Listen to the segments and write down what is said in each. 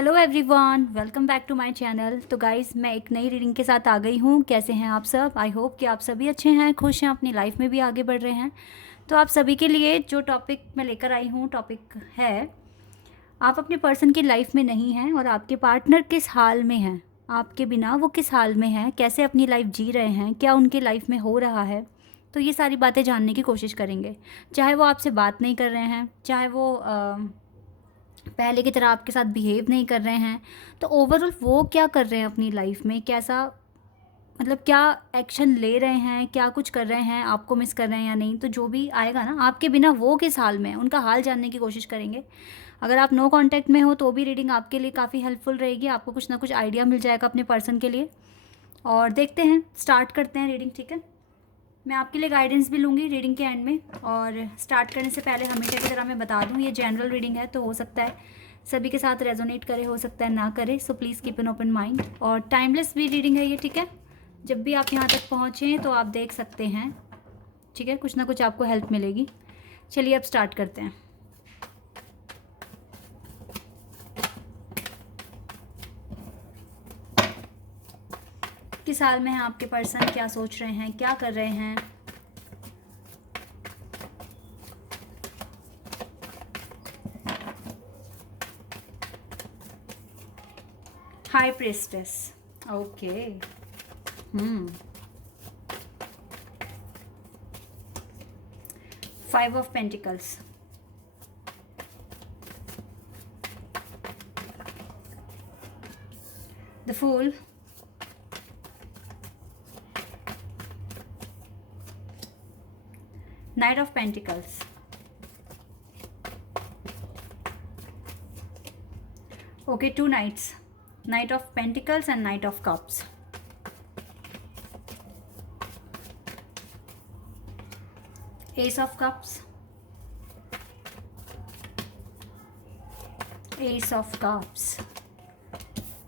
Hello everyone, welcome back to my channel. तो guys, मैं एक नई रीडिंग के साथ आ गई हूँ। कैसे हैं आप सब? आई होप कि आप सभी अच्छे हैं, खुश हैं, अपनी लाइफ में भी आगे बढ़ रहे हैं। तो आप सभी के लिए जो टॉपिक मैं लेकर आई हूँ, टॉपिक है आप अपने पर्सन की लाइफ में नहीं हैं और आपके पार्टनर किस हाल में हैं, आपके बिना वो किस हाल में हैं, कैसे अपनी लाइफ जी रहे हैं, क्या उनकी लाइफ में हो रहा है। तो ये सारी बातें जानने की कोशिश करेंगे। चाहे वो आपसे बात नहीं कर रहे हैं, चाहे वो पहले की तरह आपके साथ बिहेव नहीं कर रहे हैं, तो ओवरऑल वो क्या कर रहे हैं अपनी लाइफ में, कैसा मतलब क्या एक्शन ले रहे हैं, क्या कुछ कर रहे हैं, आपको मिस कर रहे हैं या नहीं। तो जो भी आएगा ना, आपके बिना वो किस हाल में है, उनका हाल जानने की कोशिश करेंगे। अगर आप नो कांटेक्ट में हो तो भी रीडिंग आपके लिए काफ़ी हेल्पफुल रहेगी, आपको कुछ ना कुछ आइडिया मिल जाएगा अपने पर्सन के लिए। और देखते हैं, स्टार्ट करते हैं रीडिंग, ठीक है। मैं आपके लिए गाइडेंस भी लूँगी रीडिंग के एंड में। और स्टार्ट करने से पहले हमेशा की तरह मैं बता दूँ, ये जनरल रीडिंग है, तो हो सकता है सभी के साथ रेजोनेट करे, हो सकता है ना करे। So please keep an open mind. और टाइमलेस भी रीडिंग है ये, ठीक है। जब भी आप यहाँ तक पहुँचें तो आप देख सकते हैं, ठीक है, कुछ ना कुछ आपको हेल्प मिलेगी। चलिए अब स्टार्ट करते हैं। किस हाल में है आपके पर्सन, क्या सोच रहे हैं, क्या कर रहे हैं। High priestess, okay. Five of pentacles, the fool, knight of pentacles, okay, two knights, knight of pentacles and knight of cups. Ace of cups, ace of cups,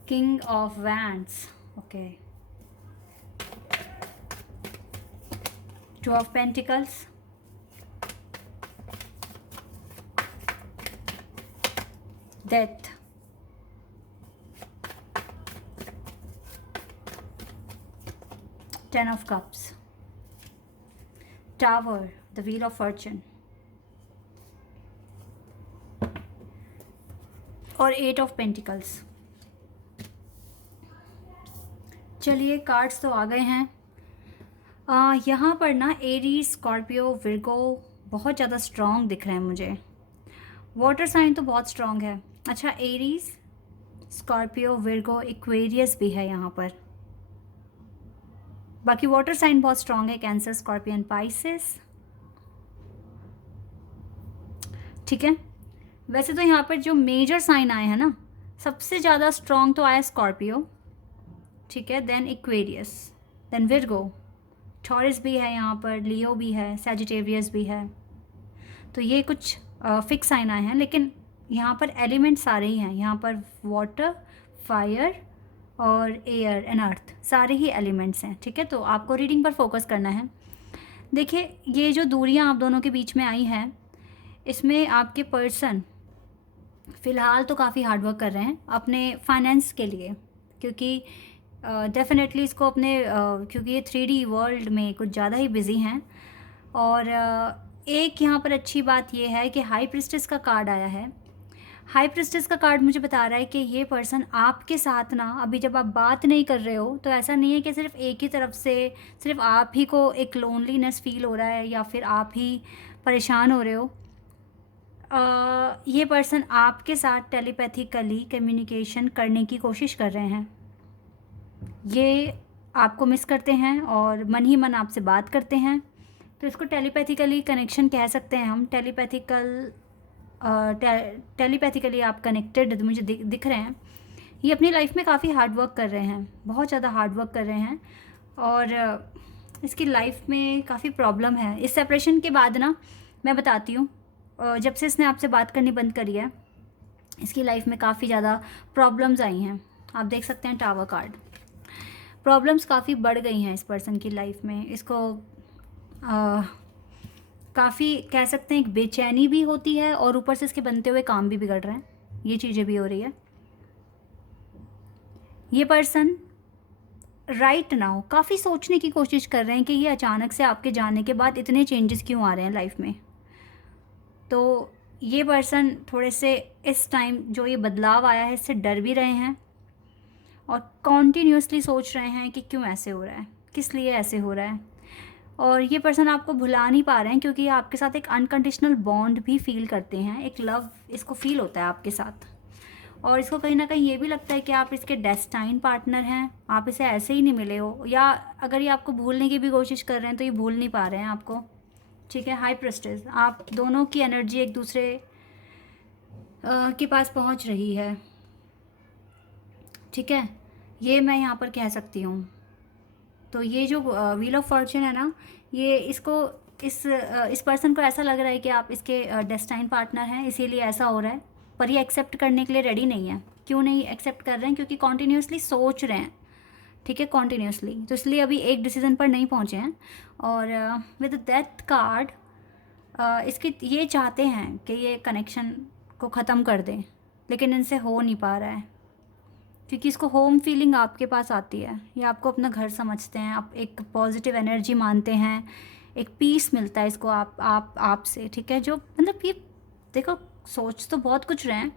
king of wands, okay, two of pentacles, death, ten of cups, tower, the wheel of fortune, और eight of pentacles. चलिए, cards तो आ गए हैं। यहाँ पर ना Aries, Scorpio, Virgo बहुत ज़्यादा स्ट्रॉन्ग दिख रहे हैं मुझे। वाटर साइन तो बहुत स्ट्रॉन्ग है। अच्छा, एरीज, स्कॉर्पियो, विर्गो, एक्वेरियस भी है यहाँ पर। बाकी वाटर साइन बहुत स्ट्रॉन्ग है, कैंसर, स्कॉर्पियन, पाइसेस, ठीक है। वैसे तो यहाँ पर जो मेजर साइन आए हैं ना, सबसे ज़्यादा स्ट्रॉन्ग तो आया स्कॉर्पियो, ठीक है, then Aquarius, then Virgo, Taurus भी है यहाँ पर, लियो भी है, सैजिटेरियस भी है। तो ये कुछ फिक्स साइन आए हैं, लेकिन यहाँ पर एलिमेंट सारे ही हैं। यहाँ पर वाटर, फायर और एयर एंड अर्थ, सारे ही एलिमेंट्स हैं, ठीक है। तो आपको रीडिंग पर फोकस करना है। देखिए, ये जो दूरियाँ आप दोनों के बीच में आई हैं, इसमें आपके पर्सन फ़िलहाल तो काफ़ी हार्डवर्क कर रहे हैं अपने फाइनेंस के लिए, क्योंकि डेफिनेटली इसको अपने क्योंकि ये 3D वर्ल्ड में कुछ ज़्यादा ही बिज़ी हैं। और एक यहाँ पर अच्छी बात ये है कि हाई प्रिस्टेस का कार्ड आया है। हाई प्रिस्टेस का कार्ड मुझे बता रहा है कि ये पर्सन आपके साथ ना, अभी जब आप बात नहीं कर रहे हो, तो ऐसा नहीं है कि सिर्फ एक ही तरफ से सिर्फ आप ही को एक लोनलीनेस फील हो रहा है या फिर आप ही परेशान हो रहे हो। ये पर्सन आपके साथ टेलीपैथिकली कम्युनिकेशन करने की कोशिश कर रहे हैं। ये आपको मिस करते हैं और मन ही मन आपसे बात करते हैं, तो इसको टेलीपैथिकली कनेक्शन कह सकते हैं हम। टेलीपैथिकली आप कनेक्टेड मुझे दिख रहे हैं। ये अपनी लाइफ में काफ़ी हार्ड वर्क कर रहे हैं, बहुत ज़्यादा हार्ड वर्क कर रहे हैं। और इसकी लाइफ में काफ़ी प्रॉब्लम है। इस सेपरेशन के बाद ना, मैं बताती हूँ, जब से इसने आपसे बात करनी बंद करी है, इसकी लाइफ में काफ़ी ज़्यादा प्रॉब्लम्स आई हैं। आप देख सकते हैं टावर कार्ड, प्रॉब्लम्स काफ़ी बढ़ गई हैं इस पर्सन की लाइफ में। इसको काफ़ी कह सकते हैं एक बेचैनी भी होती है, और ऊपर से इसके बनते हुए काम भी बिगड़ रहे हैं, ये चीज़ें भी हो रही है। ये पर्सन राइट नाउ काफ़ी सोचने की कोशिश कर रहे हैं कि ये अचानक से आपके जाने के बाद इतने चेंजेस क्यों आ रहे हैं लाइफ में। तो ये पर्सन थोड़े से इस टाइम जो ये बदलाव आया है इससे डर भी रहे हैं और कॉन्टीन्यूसली सोच रहे हैं कि क्यों ऐसे हो रहा है, किस लिए ऐसे हो रहा है। और ये पर्सन आपको भुला नहीं पा रहे हैं क्योंकि आपके साथ एक अनकंडीशनल बॉन्ड भी फील करते हैं, एक लव इसको फील होता है आपके साथ। और इसको कहीं ना कहीं ये भी लगता है कि आप इसके डेस्टाइन पार्टनर हैं, आप इसे ऐसे ही नहीं मिले हो, या अगर ये आपको भूलने की भी कोशिश कर रहे हैं तो ये भूल नहीं पा रहे हैं आपको। ठीक है, हाई प्रेस्टेज, आप दोनों की एनर्जी एक दूसरे के पास पहुंच रही है। ठीक है, ये मैं यहाँ पर कह सकती हूँ। तो ये जो व्हील ऑफ फॉर्च्यून है ना, ये इसको इस पर्सन को ऐसा लग रहा है कि आप इसके डेस्टाइन पार्टनर हैं, इसीलिए ऐसा हो रहा है। पर ये एक्सेप्ट करने के लिए रेडी नहीं है। क्यों नहीं एक्सेप्ट कर रहे हैं? क्योंकि कॉन्टीन्यूसली सोच रहे हैं। ठीक है, कॉन्टीन्यूसली, तो इसलिए अभी एक डिसीजन पर नहीं पहुँचे हैं। और विद डेथ कार्ड इसके ये चाहते हैं कि ये कनेक्शन को ख़त्म कर दें, लेकिन इनसे हो नहीं पा रहा है क्योंकि इसको होम फीलिंग आपके पास आती है, ये आपको अपना घर समझते हैं, आप एक पॉजिटिव एनर्जी मानते हैं, एक पीस मिलता है इसको आप से। ठीक है, जो मतलब ये देखो, सोच तो बहुत कुछ रहे हैं,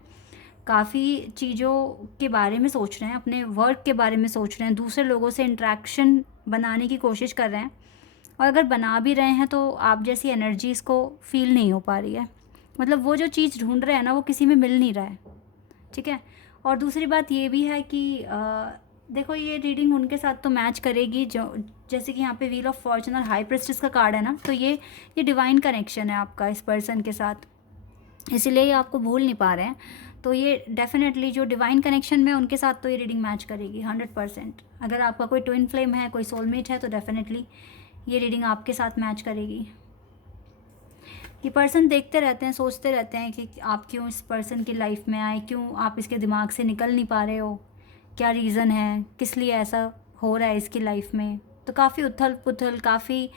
काफ़ी चीज़ों के बारे में सोच रहे हैं, अपने वर्क के बारे में सोच रहे हैं, दूसरे लोगों से इंटरेक्शन बनाने की कोशिश कर रहे हैं, और अगर बना भी रहे हैं तो आप जैसी एनर्जी इसको फील नहीं हो पा रही है। मतलब वो जो चीज़ ढूंढ रहे हैं ना, वो किसी में मिल नहीं रहा है। ठीक है, और दूसरी बात ये भी है कि देखो, ये रीडिंग उनके साथ तो मैच करेगी जो, जैसे कि यहाँ पे व्हील ऑफ फॉर्च्यून और हाई प्रेस्टिस का कार्ड है ना, तो ये डिवाइन कनेक्शन है आपका इस पर्सन के साथ, इसीलिए ये आपको भूल नहीं पा रहे हैं। तो ये डेफिनेटली जो डिवाइन कनेक्शन में उनके साथ तो ये रीडिंग मैच करेगी 100%। अगर आपका कोई ट्विन फ्लेम है, कोई सोलमेट है, तो डेफिनेटली ये रीडिंग आपके साथ मैच करेगी। ये पर्सन देखते रहते हैं, सोचते रहते हैं कि आप क्यों इस पर्सन की लाइफ में आए, क्यों आप इसके दिमाग से निकल नहीं पा रहे हो, क्या रीज़न है, किस लिए ऐसा हो रहा है इसकी लाइफ में। तो काफ़ी उथल पुथल, काफ़ी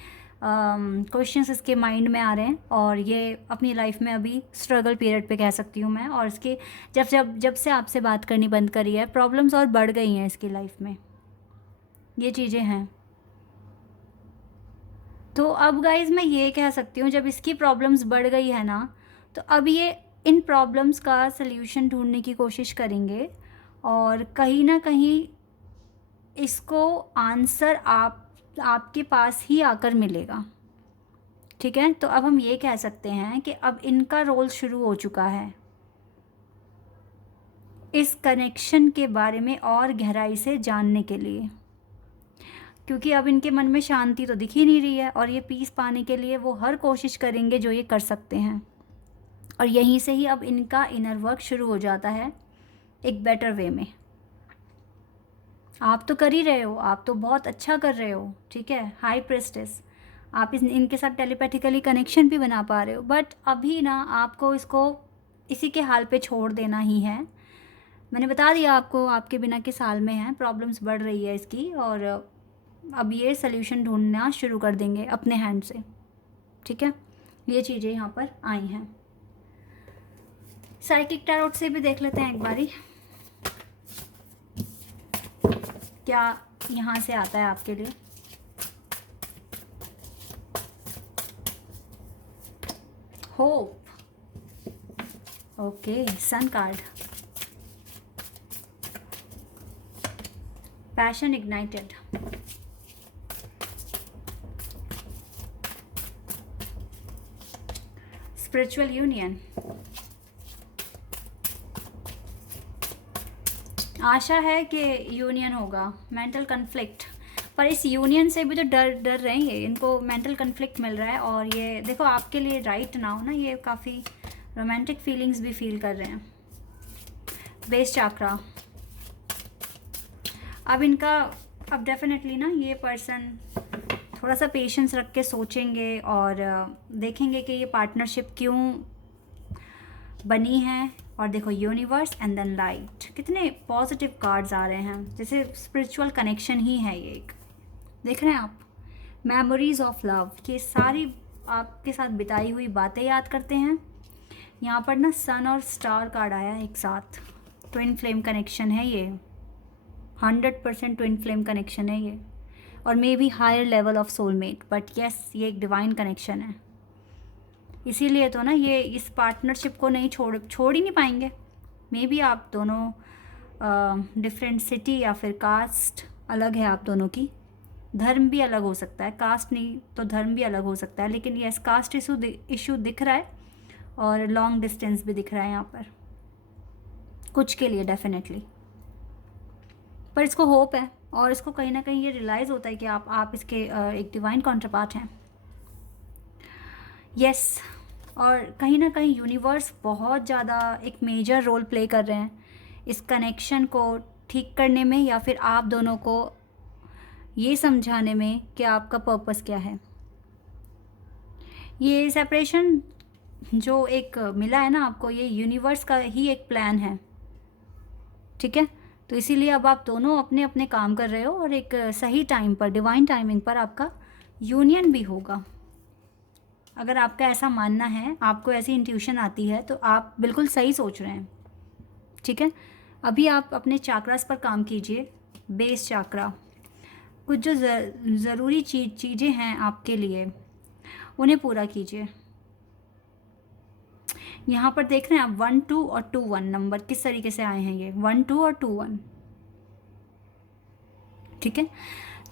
क्वेश्चंस इसके माइंड में आ रहे हैं, और ये अपनी लाइफ में अभी स्ट्रगल पीरियड पे कह सकती हूँ मैं। और इसके जब से आपसे बात करनी बंद करी है, प्रॉब्लम्स और बढ़ गई हैं इसकी लाइफ में, ये चीज़ें हैं। तो अब गाइज़ मैं ये कह सकती हूँ, जब इसकी प्रॉब्लम्स बढ़ गई है ना, तो अब ये इन प्रॉब्लम्स का सल्यूशन ढूंढने की कोशिश करेंगे, और कहीं ना कहीं इसको आंसर आपके पास ही आकर मिलेगा। ठीक है, तो अब हम ये कह सकते हैं कि अब इनका रोल शुरू हो चुका है इस कनेक्शन के बारे में और गहराई से जानने के लिए, क्योंकि अब इनके मन में शांति तो दिख ही नहीं रही है, और ये पीस पाने के लिए वो हर कोशिश करेंगे जो ये कर सकते हैं। और यहीं से ही अब इनका इनर वर्क शुरू हो जाता है एक बेटर वे में। आप तो कर ही रहे हो, आप तो बहुत अच्छा कर रहे हो। ठीक है, हाई प्रेस्टेस, आप इनके साथ टेलीपैथिकली कनेक्शन भी बना पा रहे हो, बट अभी ना आपको इसको इसी के हाल पे छोड़ देना ही है। मैंने बता दिया आपको, आपके बिना के साल में है, प्रॉब्लम्स बढ़ रही है इसकी, और अब ये सल्यूशन ढूंढना शुरू कर देंगे अपने हैंड से। ठीक है, ये चीज़ें यहाँ पर आई हैं। साइकिक टैरोट से भी देख लेते हैं एक बारी, क्या यहाँ से आता है आपके लिए। Hope, okay, sun card, passion ignited, spiritual union, आशा है कि यूनियन होगा, मेंटल कन्फ्लिक्ट, पर इस यूनियन से भी तो डर रहे हैं, इनको मेंटल कन्फ्लिक्ट मिल रहा है। और ये देखो, आपके लिए राइट नाउ ना ये काफ़ी रोमांटिक फीलिंग्स भी फील कर रहे हैं। बेस चाक्रा, अब इनका, अब डेफिनेटली ना ये पर्सन थोड़ा सा पेशेंस रख के सोचेंगे और देखेंगे कि ये पार्टनरशिप क्यों बनी है। और देखो, यूनिवर्स एंड देन लाइट, कितने पॉजिटिव कार्ड्स आ रहे हैं, जैसे स्पिरिचुअल कनेक्शन ही है ये एक। देख रहे हैं आप, मेमोरीज ऑफ लव, ये सारी आपके साथ बिताई हुई बातें याद करते हैं। यहाँ पर ना सन और स्टार कार्ड आया है एक साथ, ट्विन फ्लेम कनेक्शन है ये। 100% ट्विन फ्लेम कनेक्शन है ये, और maybe higher level of soulmate, but yes ये एक डिवाइन कनेक्शन है। इसीलिए तो ना ये इस पार्टनरशिप को नहीं छोड़ ही नहीं पाएंगे। मे बी आप दोनों डिफरेंट सिटी या फिर कास्ट अलग है आप दोनों की, धर्म भी अलग हो सकता है, कास्ट नहीं तो धर्म भी अलग हो सकता है, लेकिन यस कास्ट इशू दिख रहा है और लॉन्ग डिस्टेंस भी दिख रहा है यहाँ पर कुछ के लिए डेफिनेटली। पर इसको होप है और इसको कहीं ना कहीं ये रियलाइज़ होता है कि आप इसके एक डिवाइन कॉन्ट्रापार्ट हैं। यस और कहीं ना कहीं यूनिवर्स बहुत ज़्यादा एक मेजर रोल प्ले कर रहे हैं इस कनेक्शन को ठीक करने में, या फिर आप दोनों को ये समझाने में कि आपका पर्पस क्या है। ये सेपरेशन जो एक मिला है ना आपको, ये यूनिवर्स का ही एक प्लान है, ठीक है। तो इसीलिए अब आप दोनों अपने अपने काम कर रहे हो और एक सही टाइम पर, डिवाइन टाइमिंग पर आपका यूनियन भी होगा। अगर आपका ऐसा मानना है, आपको ऐसी इंट्यूशन आती है, तो आप बिल्कुल सही सोच रहे हैं, ठीक है। अभी आप अपने चाक्रास पर काम कीजिए, बेस चाक्रा। कुछ जो ज़रूरी चीज़ें हैं आपके लिए उन्हें पूरा कीजिए। यहाँ पर देख रहे हैं आप 1 2 और 2 1 नंबर किस तरीके से आए हैं, ये 1 2 और 2 1, ठीक है।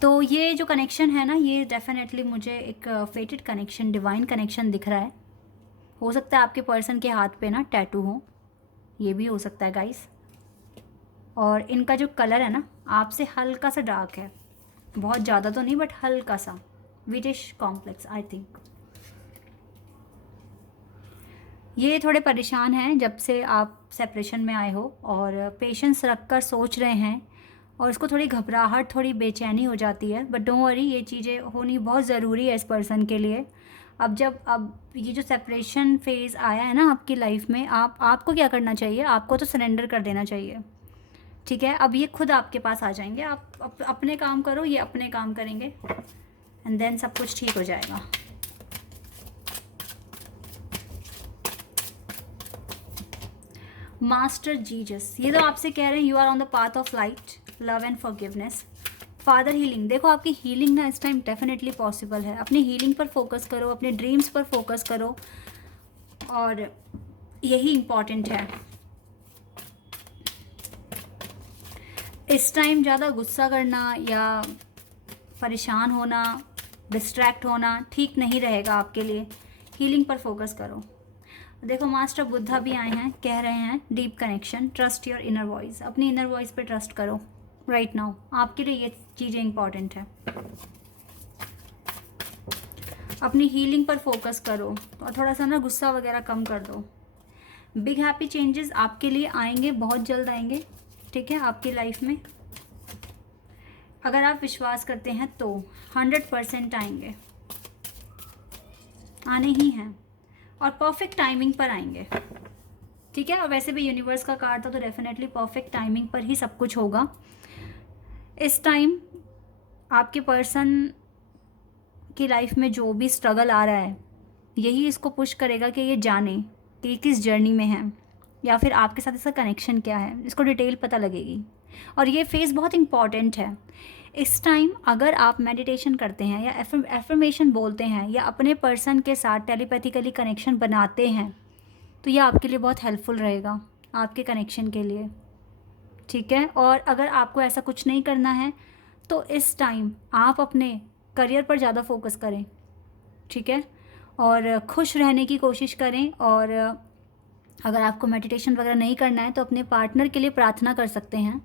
तो ये जो कनेक्शन है ना, ये डेफिनेटली मुझे एक फेटेड कनेक्शन, डिवाइन कनेक्शन दिख रहा है। हो सकता है आपके पर्सन के हाथ पे ना टैटू हो, ये भी हो सकता है गाइस। और इनका जो कलर है ना आपसे हल्का सा डार्क है, बहुत ज़्यादा तो नहीं बट हल्का सा विटिश कॉम्प्लेक्स आई थिंक। ये थोड़े परेशान हैं जब से आप सेपरेशन में आए हो और पेशेंस रख कर सोच रहे हैं, और इसको थोड़ी घबराहट, थोड़ी बेचैनी हो जाती है, बट डोंट वरी, ये चीज़ें होनी बहुत ज़रूरी है इस पर्सन के लिए। अब ये जो सेपरेशन फेज़ आया है ना आपकी लाइफ में, आपको क्या करना चाहिए, आपको तो सरेंडर कर देना चाहिए, ठीक है। अब ये खुद आपके पास आ जाएंगे, आप अपने काम करो, ये अपने काम करेंगे, एंड देन सब कुछ ठीक हो जाएगा। मास्टर जीजस, ये तो आपसे कह रहे हैं you are on the path of light, love and forgiveness, father healing. देखो आपकी हीलिंग ना इस टाइम डेफिनेटली पॉसिबल है। अपनी हीलिंग पर फोकस करो, अपने ड्रीम्स पर फोकस करो, और यही इम्पॉर्टेंट है। इस टाइम ज़्यादा गुस्सा करना या परेशान होना, डिस्ट्रैक्ट होना ठीक नहीं रहेगा आपके लिए। हीलिंग पर फोकस करो। देखो मास्टर बुद्धा भी आए हैं, कह रहे हैं deep connection, trust your inner voice. अपनी इनर वॉइस पे ट्रस्ट करो राइट नाउ, आपके लिए ये चीज़ें इंपॉर्टेंट है। अपनी हीलिंग पर फोकस करो और थोड़ा सा ना गुस्सा वगैरह कम कर दो। बिग हैप्पी चेंजेस आपके लिए आएंगे, बहुत जल्द आएंगे, ठीक है, आपकी लाइफ में। अगर आप विश्वास करते हैं तो 100% आएंगे, आने ही हैं, और परफेक्ट टाइमिंग पर आएंगे, ठीक है। और वैसे भी यूनिवर्स का कार्ड था, तो डेफिनेटली परफेक्ट टाइमिंग पर ही सब कुछ होगा। इस टाइम आपके पर्सन की लाइफ में जो भी स्ट्रगल आ रहा है, यही इसको पुश करेगा कि ये जाने कि ये किस जर्नी में है, या फिर आपके साथ इसका कनेक्शन क्या है, इसको डिटेल पता लगेगी। और ये फेज़ बहुत इंपॉर्टेंट है। इस टाइम अगर आप मेडिटेशन करते हैं या एफर्मेशन बोलते हैं या अपने पर्सन के साथ टेलीपैथिकली कनेक्शन बनाते हैं, तो ये आपके लिए बहुत हेल्पफुल रहेगा, आपके कनेक्शन के लिए, ठीक है। और अगर आपको ऐसा कुछ नहीं करना है, तो इस टाइम आप अपने करियर पर ज़्यादा फोकस करें, ठीक है, और खुश रहने की कोशिश करें। और अगर आपको मेडिटेशन वगैरह नहीं करना है, तो अपने पार्टनर के लिए प्रार्थना कर सकते हैं।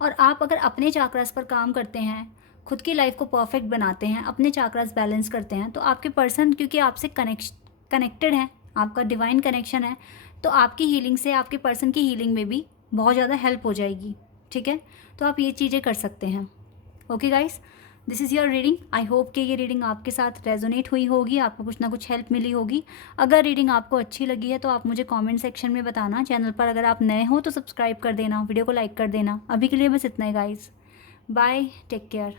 और आप अगर अपने चाक्रास पर काम करते हैं, खुद की लाइफ को परफेक्ट बनाते हैं, अपने चाक्रास बैलेंस करते हैं, तो आपके पर्सन क्योंकि आपसे कनेक्टेड है, आपका डिवाइन कनेक्शन है, तो आपकी हीलिंग से आपके पर्सन की हीलिंग में भी बहुत ज़्यादा हेल्प हो जाएगी, ठीक है। तो आप ये चीज़ें कर सकते हैं। Okay guys, this is your reading. I hope कि ये रीडिंग आपके साथ रेजोनेट हुई होगी, आपको कुछ ना कुछ हेल्प मिली होगी। अगर रीडिंग आपको अच्छी लगी है तो आप मुझे कमेंट सेक्शन में बताना। चैनल पर अगर आप नए हो तो सब्सक्राइब कर देना, वीडियो को लाइक कर देना। अभी के लिए बस इतना ही गाइस, बाय, टेक केयर।